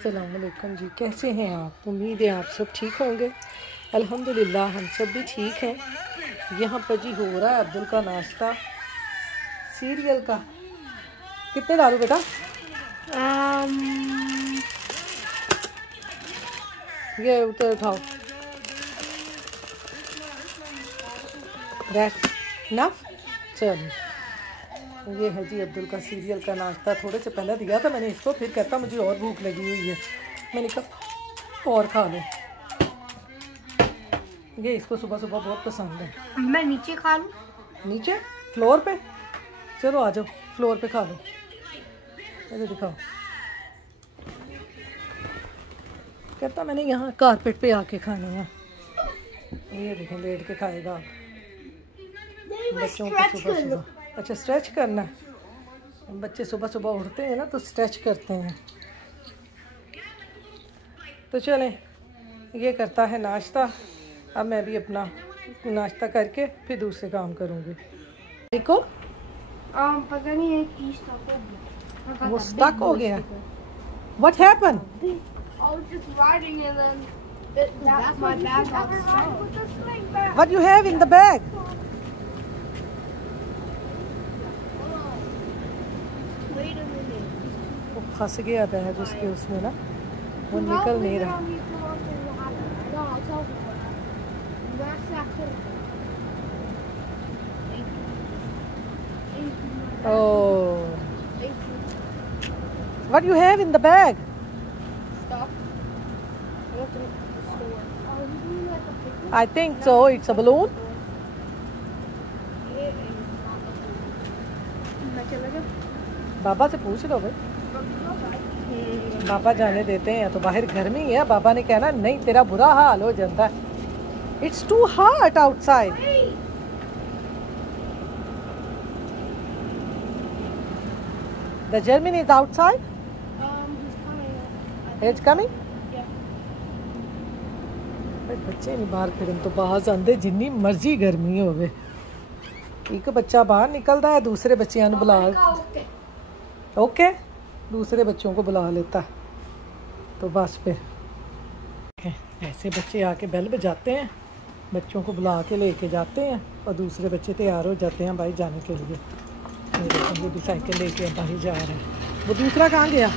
अस्सलाम वालेकुम जी, कैसे हैं आप? उम्मीद है आप सब ठीक होंगे। अल्हम्दुलिल्लाह हम सब भी ठीक हैं। यहाँ पर जी हो रहा है अब्दुल का नाश्ता सीरियल का। कितने डालूं बेटा? ये उतर उठाओ। नफ चलो, ये है जी अब्दुल का सीरियल का नाश्ता। थोड़े से पहले दिया था मैंने इसको, फिर कहता मुझे और भूख लगी हुई है। मैंने कहा और खा लो। ये इसको सुबह सुबह बहुत पसंद है। मैं नीचे खा लूं? नीचे फ्लोर पे? चलो आ जाओ फ्लोर पे खा लो। ऐसे दिखाओ। कहता मैंने यहाँ कारपेट पे आके खाना है। ये देखें लेट के खाएगा आप। बच्चों को सुबह सुबह अच्छा स्ट्रेच करना है। बच्चे सुबह सुबह उठते हैं ना तो स्ट्रेच करते हैं। तो चलें, ये करता है नाश्ता। अब मैं भी अपना नाश्ता करके फिर दूसरे काम करूँगी। देखो पता नहीं है की स्टक हो गया। वो स्टक हो गया। What happened? I was just riding and then that's my bag got stuck. What you have in the bag? Wait a minute. वो फंस गया बैग उसके उसमें ना, वो निकल नहीं रहा। Oh, what you have in the bag? Stuff. I think so. It's a balloon. बाबा से पूछ लो भाई। बाबा जाने देते हैं तो बाहर गर्मी है। बाबा ने कहना नहीं तेरा बुरा हाल हो जाता है। It's too hot outside. The German is outside. It's coming. बच्चे नहीं बाहर फिरन तो बाहर आंदे जिन्नी मर्जी गर्मी होवे। एक बच्चा बाहर निकलता है, दूसरे बच्चे बुला ओके दूसरे बच्चों को बुला लेता है। तो बस फिर ऐसे बच्चे आके बेल बजाते हैं, बच्चों को बुला के लेके जाते हैं और दूसरे बच्चे तैयार हो जाते हैं भाई जाने के लिए। वो भी साइकिल लेके बाहर जा रहे हैं। वो दूसरा कहाँ गया?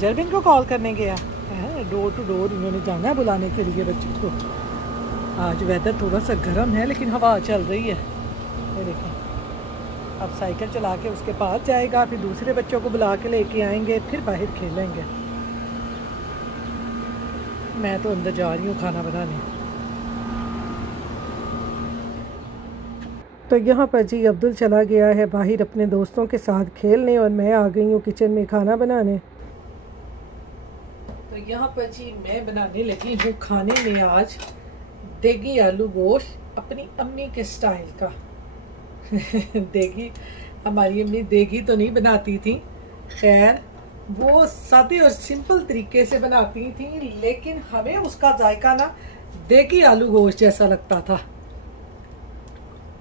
जर्बिन को कॉल करने गया है। डोर टू डोर इन्होंने जाना है बुलाने के लिए बच्चों को। आज वेदर थोड़ा सा गर्म है लेकिन हवा चल रही है। ये देखें, अब साइकिल चला के उसके पास जाएगा, फिर दूसरे बच्चों को बुला के लेके आएंगे, फिर बाहर खेलेंगे। मैं तो अंदर जा रही हूँ खाना बनाने। तो यहाँ पर जी अब्दुल चला गया है बाहर अपने दोस्तों के साथ खेलने और मैं आ गई हूँ किचन में खाना बनाने। तो यहाँ पर जी मैं बनाने लगी हूँ खाने में आज देगी आलू गोश्त अपनी अम्मी के स्टाइल का। देगी हमारी अम्मी देगी तो नहीं बनाती थी, खैर वो सादे और सिंपल तरीके से बनाती थी, लेकिन हमें उसका जायका ना देगी आलू गोश्त जैसा लगता था।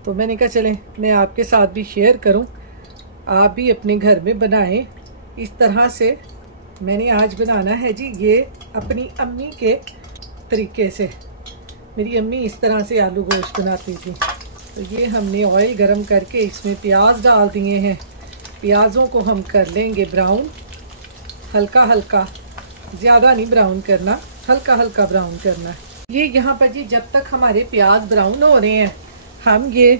तो मैंने कहा चलें मैं आपके साथ भी शेयर करूं, आप भी अपने घर में बनाएं इस तरह से। मैंने आज बनाना है जी ये अपनी अम्मी के तरीके से। मेरी अम्मी इस तरह से आलू गोश्त बनाती थी। तो ये हमने ऑयल गरम करके इसमें प्याज डाल दिए हैं। प्याज़ों को हम कर लेंगे ब्राउन, हल्का हल्का, ज़्यादा नहीं ब्राउन करना, हल्का हल्का ब्राउन करना है। ये यहाँ पर जी जब तक हमारे प्याज ब्राउन हो रहे हैं हम ये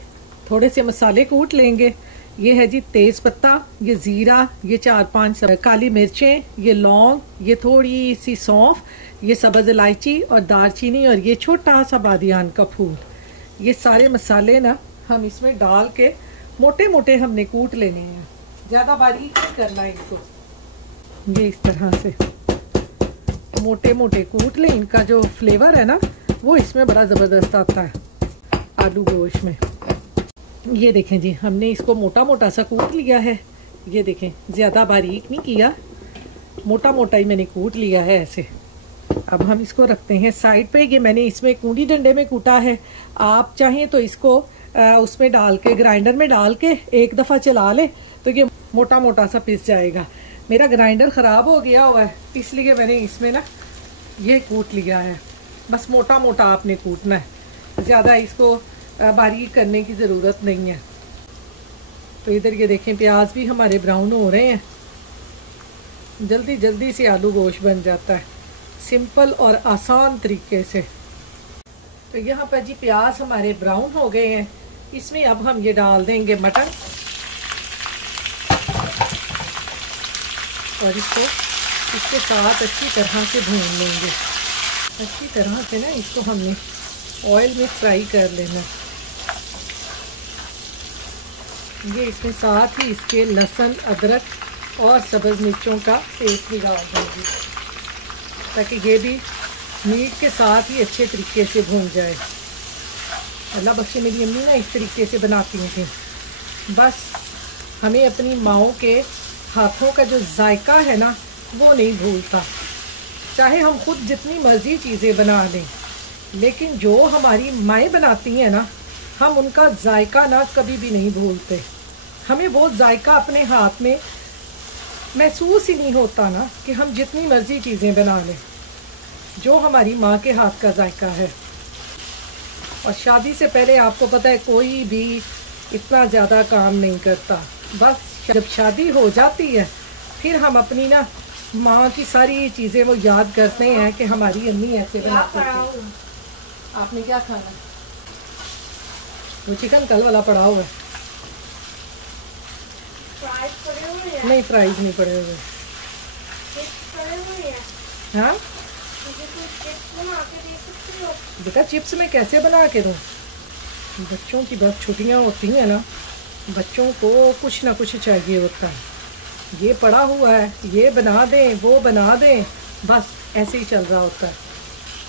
थोड़े से मसाले कूट लेंगे। ये है जी तेज़ पत्ता, ये ज़ीरा, ये 4-5 काली मिर्चें, ये लौंग, ये थोड़ी सी सौंफ, ये सब्ज़ इलायची और दालचीनी और ये छोटा सा बादियान का फूल। ये सारे मसाले ना हम इसमें डाल के मोटे मोटे हमने कूट लेने हैं, ज़्यादा बारीक नहीं करना है इनको। ये इस तरह से मोटे मोटे कूट लें। इनका जो फ्लेवर है ना वो इसमें बड़ा ज़बरदस्त आता है आलू गोश्त में। ये देखें जी हमने इसको मोटा मोटा सा कूट लिया है। ये देखें ज़्यादा बारीक नहीं किया, मोटा मोटा ही मैंने कूट लिया है ऐसे। अब हम इसको रखते हैं साइड पे। ये मैंने इसमें कूंडी डंडे में कूटा है, आप चाहें तो इसको उसमें डाल के ग्राइंडर में डाल के एक दफ़ा चला ले तो ये मोटा मोटा सा पिस जाएगा। मेरा ग्राइंडर ख़राब हो गया हुआ है, इसलिए मैंने इसमें ना ये कूट लिया है। बस मोटा मोटा आपने कूटना है, ज़्यादा इसको बारीक करने की ज़रूरत नहीं है। तो इधर ये देखें प्याज भी हमारे ब्राउन हो रहे हैं। जल्दी जल्दी से आलू गोश्त बन जाता है, सिंपल और आसान तरीके से। तो यहाँ पर जी प्याज हमारे ब्राउन हो गए हैं। इसमें अब हम ये डाल देंगे मटर और इसके साथ अच्छी तरह से भून लेंगे। अच्छी तरह से ना इसको हमने ऑयल में फ्राई कर लेना। ये इसमें साथ ही इसके लहसुन, अदरक और सब्ज़ मिर्चों का पेस्ट भी डाल देंगे, ताकि ये भी मीट के साथ ही अच्छे तरीके से भून जाए। अल्लाह बख्शे मेरी अम्मी ना इस तरीके से बनाती थी। बस हमें अपनी माओं के हाथों का जो जायका है ना वो नहीं भूलता। चाहे हम खुद जितनी मर्जी चीज़ें बना लें, लेकिन जो हमारी माएँ बनाती हैं ना, हम उनका जायका ना कभी भी नहीं भूलते। हमें वो जायका अपने हाथ में महसूस ही नहीं होता ना कि हम जितनी मर्जी चीज़ें बना लें, जो हमारी माँ के हाथ का जायका है। और शादी से पहले आपको पता है कोई भी इतना ज़्यादा काम नहीं करता। बस जब शादी हो जाती है फिर हम अपनी ना माँ की सारी चीज़ें वो याद करते हैं कि हमारी अम्मी ऐसे बनाती थी। आपने क्या खाना? वो चिकन कल वाला पड़ा हुआ है। नहीं, फ्राइज नहीं पड़े हुए। हाँ बेटा, चिप्स में कैसे बना के दूँ? बच्चों की बस छुट्टियाँ होती हैं ना, बच्चों को कुछ ना कुछ चाहिए होता है। ये पड़ा हुआ है, ये बना दें, वो बना दें, बस ऐसे ही चल रहा होता है।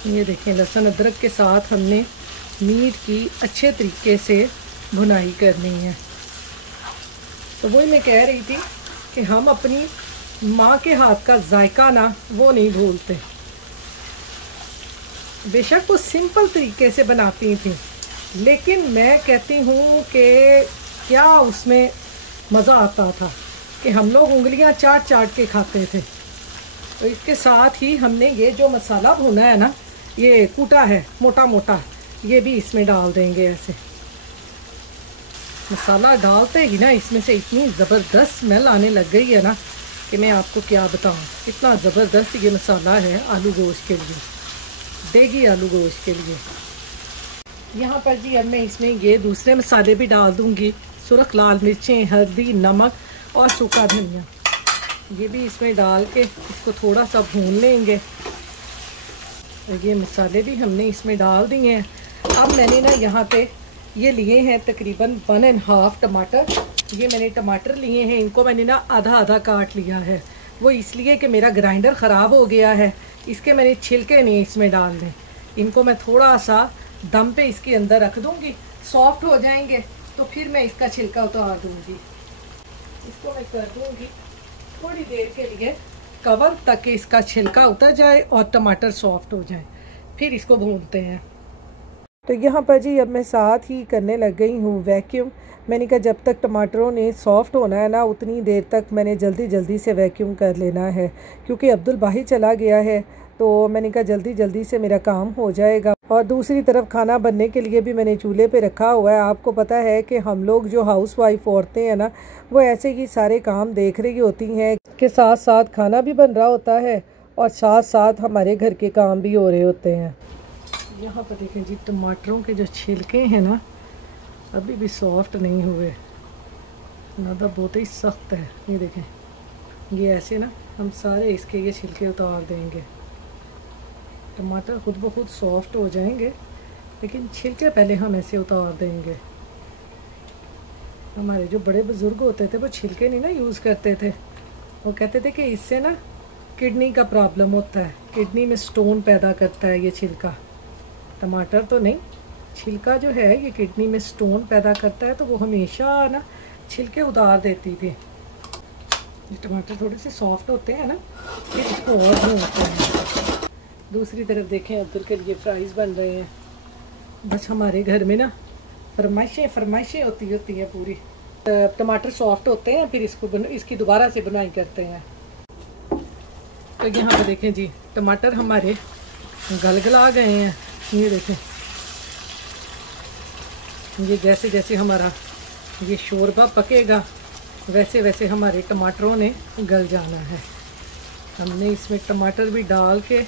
ये देखें, लहसुन अदरक के साथ हमने मीट की अच्छे तरीके से भुनाई करनी है। तो वही मैं कह रही थी कि हम अपनी माँ के हाथ का जायका ना वो नहीं भूलते। बेशक वो सिंपल तरीके से बनाती थी, लेकिन मैं कहती हूँ कि क्या उसमें मज़ा आता था कि हम लोग उंगलियाँ चाट चाट के खाते थे। तो इसके साथ ही हमने ये जो मसाला भुना है ना, ये कूटा है मोटा मोटा, ये भी इसमें डाल देंगे। ऐसे मसाला डालते ही ना इसमें से इतनी ज़बरदस्त स्मेल आने लग गई है ना कि मैं आपको क्या बताऊं। इतना ज़बरदस्त ये मसाला है आलू गोश्त के लिए, देगी आलू गोश्त के लिए। यहाँ पर जी अब मैं इसमें ये दूसरे मसाले भी डाल दूँगी, सुरख लाल मिर्चें, हल्दी, नमक और सूखा धनिया। ये भी इसमें डाल के इसको थोड़ा सा भून लेंगे। और ये मसाले भी हमने इसमें डाल दिए हैं। अब मैंने ना यहाँ पे ये लिए हैं तकरीबन 1.5 टमाटर। ये मैंने टमाटर लिए हैं, इनको मैंने ना आधा आधा काट लिया है। वो इसलिए कि मेरा ग्राइंडर ख़राब हो गया है, इसके मैंने छिलके नहीं इसमें डालने। इनको मैं थोड़ा सा दम पे इसके अंदर रख दूँगी, सॉफ्ट हो जाएंगे तो फिर मैं इसका छिलका उतार दूँगी। इसको मैं कर दूँगी थोड़ी देर के लिए कवर, ताकि इसका छिलका उतर जाए और टमाटर सॉफ्ट हो जाए, फिर इसको भूनते हैं। तो यहाँ पर जी अब मैं साथ ही करने लग गई हूँ वैक्यूम। मैंने कहा जब तक टमाटरों ने सॉफ्ट होना है ना, उतनी देर तक मैंने जल्दी जल्दी से वैक्यूम कर लेना है, क्योंकि अब्दुल बाही चला गया है। तो मैंने कहा जल्दी जल्दी से मेरा काम हो जाएगा। और दूसरी तरफ खाना बनने के लिए भी मैंने चूल्हे पे रखा हुआ है। आपको पता है कि हम लोग जो हाउस वाइफ औरतें हैं ना, वो ऐसे ही सारे काम देख रही होती हैं कि साथ साथ खाना भी बन रहा होता है और साथ साथ हमारे घर के काम भी हो रहे होते हैं। यहाँ पर देखें जी, टमाटरों के जो छिलके हैं ना अभी भी सॉफ्ट नहीं हुए, ना तो बहुत ही सख्त है। ये देखें, ये ऐसे ना हम सारे इसके ये छिलके उतार देंगे। टमाटर खुद ब खुद सॉफ्ट हो जाएंगे, लेकिन छिलके पहले हम ऐसे उतार देंगे। हमारे जो बड़े बुज़ुर्ग होते थे वो छिलके नहीं ना यूज़ करते थे। वो कहते थे कि इससे ना किडनी का प्रॉब्लम होता है, किडनी में स्टोन पैदा करता है ये छिलका। टमाटर तो नहीं, छिलका जो है ये किडनी में स्टोन पैदा करता है। तो वो हमेशा ना छिलके उतार देती थी। ये टमाटर थोड़े से सॉफ्ट होते हैं ना, फिर इसको और भूनते हैं। दूसरी तरफ देखें, अब्दुल के लिए फ्राइज़ बन रहे हैं। बस हमारे घर में ना फरमाइशें होती हैं पूरी। टमाटर सॉफ्ट होते हैं, फिर इसकी दोबारा से बुनाई करते हैं। तो यहाँ पे देखें जी, टमाटर हमारे गलगला गए हैं। ये देखें, ये जैसे जैसे हमारा ये शोरबा पकेगा वैसे वैसे हमारे टमाटरों ने गल जाना है। हमने इसमें टमाटर भी डाल के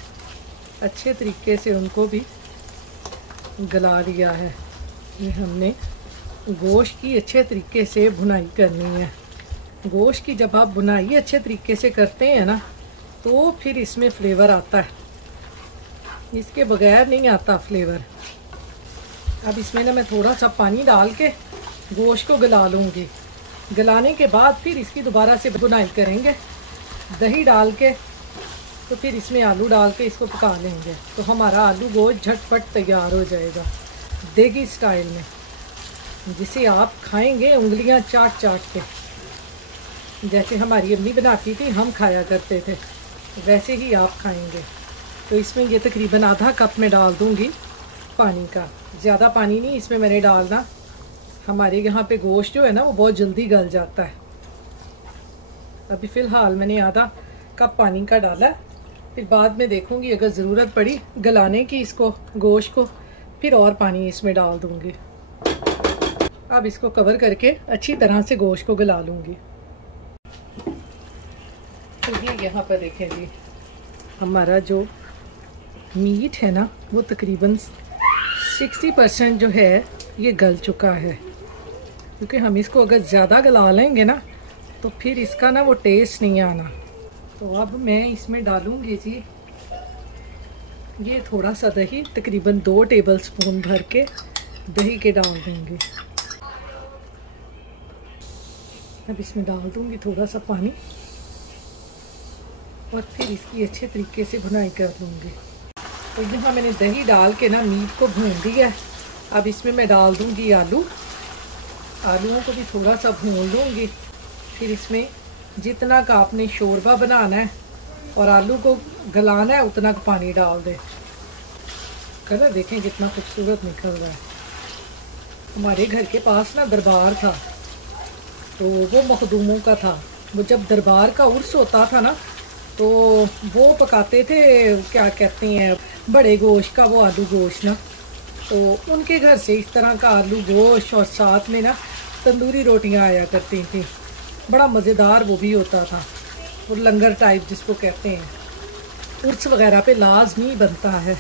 अच्छे तरीके से उनको भी गला लिया है। ये हमने गोश्त की अच्छे तरीके से भुनाई करनी है। गोश्त की जब आप भुनाई अच्छे तरीके से करते हैं ना, तो फिर इसमें फ्लेवर आता है, इसके बगैर नहीं आता फ्लेवर। अब इसमें ना मैं थोड़ा सा पानी डाल के गोश्त को गला लूँगी। गलाने के बाद फिर इसकी दोबारा से बुनाई करेंगे, दही डाल के, तो फिर इसमें आलू डाल के इसको पका लेंगे। तो हमारा आलू गोश्त झटपट तैयार हो जाएगा देगी स्टाइल में, जिसे आप खाएंगे उंगलियां चाट चाट के। जैसे हमारी अम्मी बनाती थी, हम खाया करते थे, वैसे ही आप खाएंगे। तो इसमें ये तकरीबन आधा कप में डाल दूंगी पानी का, ज़्यादा पानी नहीं इसमें मैंने डालना। हमारे यहाँ पे गोश्त जो है ना वो बहुत जल्दी गल जाता है। अभी फ़िलहाल मैंने आधा कप पानी का डाला, फिर बाद में देखूंगी अगर ज़रूरत पड़ी गलाने की इसको गोश्त को, फिर और पानी इसमें डाल दूंगी। अब इसको कवर करके अच्छी तरह से गोश्त को गला लूँगी। तो ये यहाँ पर देखें जी, हमारा जो मीट है ना वो तकरीबन 60% जो है ये गल चुका है, क्योंकि हम इसको अगर ज़्यादा गला लेंगे ना तो फिर इसका ना वो टेस्ट नहीं आना। तो अब मैं इसमें डालूँगी जी ये थोड़ा सा दही, तकरीबन 2 टेबलस्पून भर के दही के डाल दूँगी। अब इसमें डाल दूँगी थोड़ा सा पानी और फिर इसकी अच्छे तरीके से भुनाई कर लूँगी। तो यहाँ मैंने दही डाल के ना मीट को भून दिया है। अब इसमें मैं डाल दूँगी आलूओं को भी थोड़ा सा भून लूँगी। फिर इसमें जितना का आपने शोरबा बनाना है और आलू को गलाना है उतना का पानी डाल दें। कलर देखें कितना खूबसूरत निकल रहा है। हमारे घर के पास ना दरबार था, तो वो मखदूमों का था। वो जब दरबार का उर्स होता था ना, तो वो पकाते थे, क्या कहते हैं, बड़े गोश्त का वो आलू गोश्त ना। तो उनके घर से इस तरह का आलू गोश्त और साथ में ना तंदूरी रोटियां आया करती थी। बड़ा मज़ेदार वो भी होता था, वो लंगर टाइप जिसको कहते हैं, उर्स वगैरह पे लाजमी बनता है।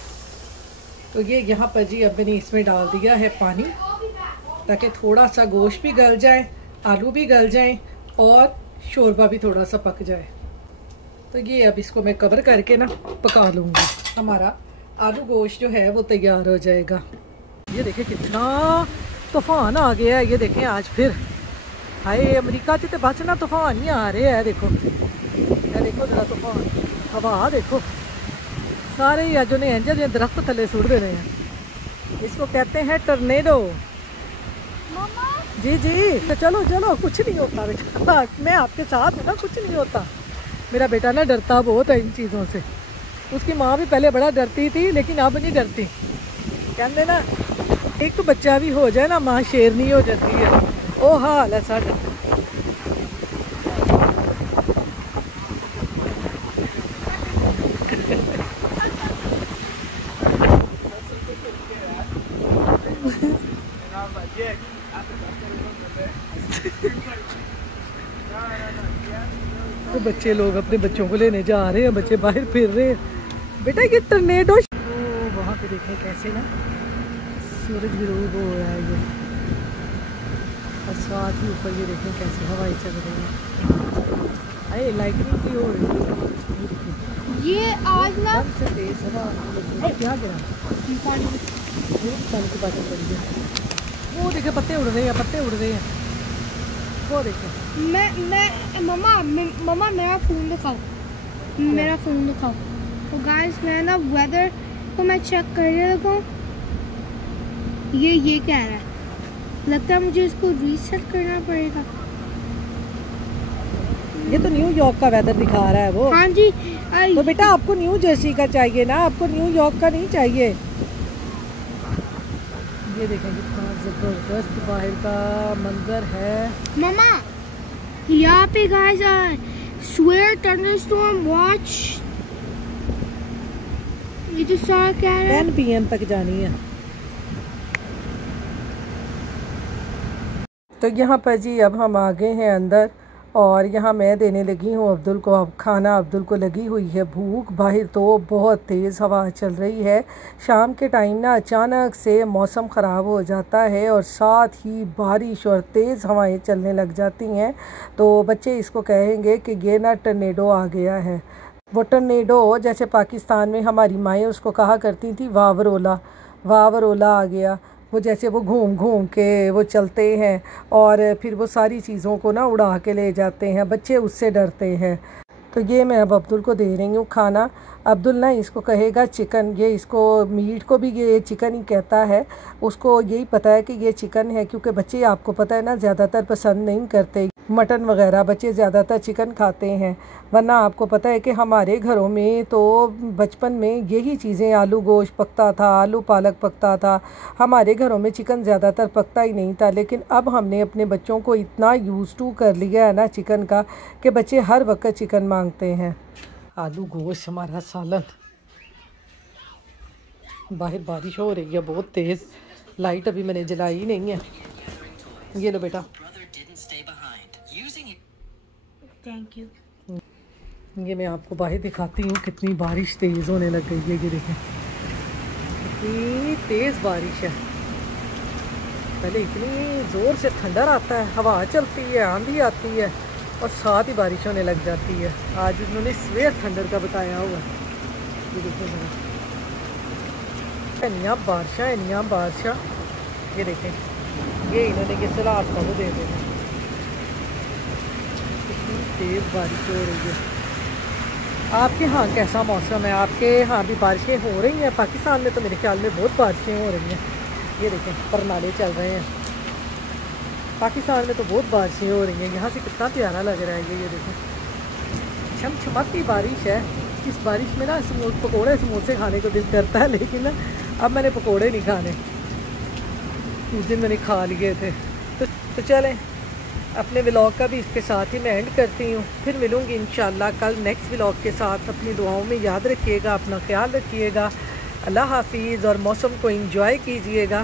तो ये यहाँ पर जी अब मैंने इसमें डाल दिया है पानी, ताकि थोड़ा सा गोश्त भी गल जाए, आलू भी गल जाएं और शोरबा भी थोड़ा सा पक जाए। तो ये अब इसको मैं कवर करके ना पका लूँगी। हमारा आलू गोश्त जो है वो तैयार हो जाएगा। ये देखें कितना तूफान आ गया है। ये देखें आज फिर, हाय अमेरिका च तो बस ना तूफान ही आ रहे हैं। देखो जरा तूफान, हवा देखो, सारे अज उन्हें इंज दरख्त थले सुट दे रहे हैं। इसको कहते हैं टर्नेडो। जी तो चलो कुछ नहीं होता बेटा, मैं आपके साथ हूँ ना, कुछ नहीं होता। मेरा बेटा ना डरता बहुत है इन चीज़ों से। उसकी माँ भी पहले बड़ा डरती थी, लेकिन अब नहीं डरती। कहते ना एक तो बच्चा भी हो जाए ना, माँ शेरनी हो जाती है। ओ हाल है साडा। तो बच्चे लोग अपने बच्चों को लेने जा रहे हैं, बच्चे बाहर फिर रहे हैं। बेटा ये टर्नेडो, वहाँ पे देखें कैसे ना सूरज ग़ुरूब हो रहा है ये, और साथ ही ऊपर ये देखें कैसे हवाएं चल रही है। अरे लाइटनिंग भी हो रही है। ये आज ना से तेज हवा क्या गिरा, पानी की बातें करी है। वो देखे पत्ते उड़ रहे हैं, वो देखे। मैं मम्मा मेरा फ़ोन दिखाओ। तो गाइस मैं ना वेदर को मैं चेक करने लगा हूँ। ये कह रहा है, लगता है मुझे इसको रीसेट करना पड़ेगा। ये तो न्यूयॉर्क का वेदर दिखा रहा है वो। हाँ जी। तो बेटा आपको न्यू जर्सी का चाहिए ना, आपको न्यूयॉर्क का नहीं चाहिए। ये देखें कितना ज़बरदस्त बाहर का मंजर है। मम्मा यहाँ पे गाइस स्वेयर थंडरस्टॉर्म वॉच, ये जो सारा क्या है 10 PM तक जानी है। तो यहाँ पर जी अब हम आ गए हैं अंदर और यहाँ मैं देने लगी हूँ अब्दुल को अब खाना। अब्दुल को लगी हुई है भूख। बाहर तो बहुत तेज़ हवा चल रही है। शाम के टाइम ना अचानक से मौसम ख़राब हो जाता है और साथ ही बारिश और तेज़ हवाएं चलने लग जाती हैं। तो बच्चे इसको कहेंगे कि ये ना टर्नेडो आ गया है। वो टर्नेडो जैसे पाकिस्तान में हमारी माएँ उसको कहा करती थी वावरोला, वावरोला आ गया। वो जैसे वो घूम घूम के वो चलते हैं और फिर वो सारी चीज़ों को ना उड़ा के ले जाते हैं। बच्चे उससे डरते हैं। तो ये मैं अब अब्दुल को दे रही हूँ खाना। अब्दुल ना इसको कहेगा चिकन, ये इसको मीट को भी ये चिकन ही कहता है। उसको यही पता है कि ये चिकन है, क्योंकि बच्चे आपको पता है ना ज़्यादातर पसंद नहीं करते मटन वगैरह, बच्चे ज़्यादातर चिकन खाते हैं। वरना आपको पता है कि हमारे घरों में तो बचपन में यही चीज़ें, आलू गोश्त पकता था, आलू पालक पकता था। हमारे घरों में चिकन ज़्यादातर पकता ही नहीं था। लेकिन अब हमने अपने बच्चों को इतना यूज़ टू कर लिया है ना चिकन का कि बच्चे हर वक्त चिकन मांगते हैं। आलू गोश्त हमारा सालन। बाहर बारिश हो रही है बहुत तेज़, लाइट अभी मैंने जलाई नहीं है। ये लो बेटा, थैंक यू। ये मैं आपको बाहर दिखाती हूँ कितनी बारिश तेज़ होने लग गई है। ये देखें कितनी तेज़ बारिश है। पहले इतनी ज़ोर से ठंडा आता है, हवा चलती है, आंधी आती है और साथ ही बारिश होने लग जाती है। आज इन्होंने स्वेयर थंडर का बताया हुआ है। ये देखें जरा, इनिया बारिशां इनिया बारिशां। ये देखें, ये इन्होंने ये सलाह आपको वो दे देना। कितनी तेज़ बारिश हो रही है। आपके यहाँ कैसा मौसम है? आपके यहाँ भी बारिशें हो रही हैं? पाकिस्तान में तो मेरे ख्याल में बहुत बारिशें हो रही हैं। ये देखें परनाले चल रहे हैं। पाकिस्तान में तो बहुत बारिशें हो रही हैं। यहाँ से कितना प्यारा लग रहा है। ये देखें छमछमाती बारिश है। इस बारिश में ना पकौड़े समोसे खाने को दिल करता है, लेकिन ना अब मैंने पकौड़े नहीं खाने, उस दिन मैंने खा लिए थे। तो चलें अपने व्लॉग का भी इसके साथ ही मैं एंड करती हूँ। फिर मिलूँगी इंशाल्लाह कल नेक्स्ट व्लॉग के साथ। अपनी दुआओं में याद रखिएगा, अपना ख्याल रखिएगा। अल्लाह हाफिज़ और मौसम को एंजॉय कीजिएगा।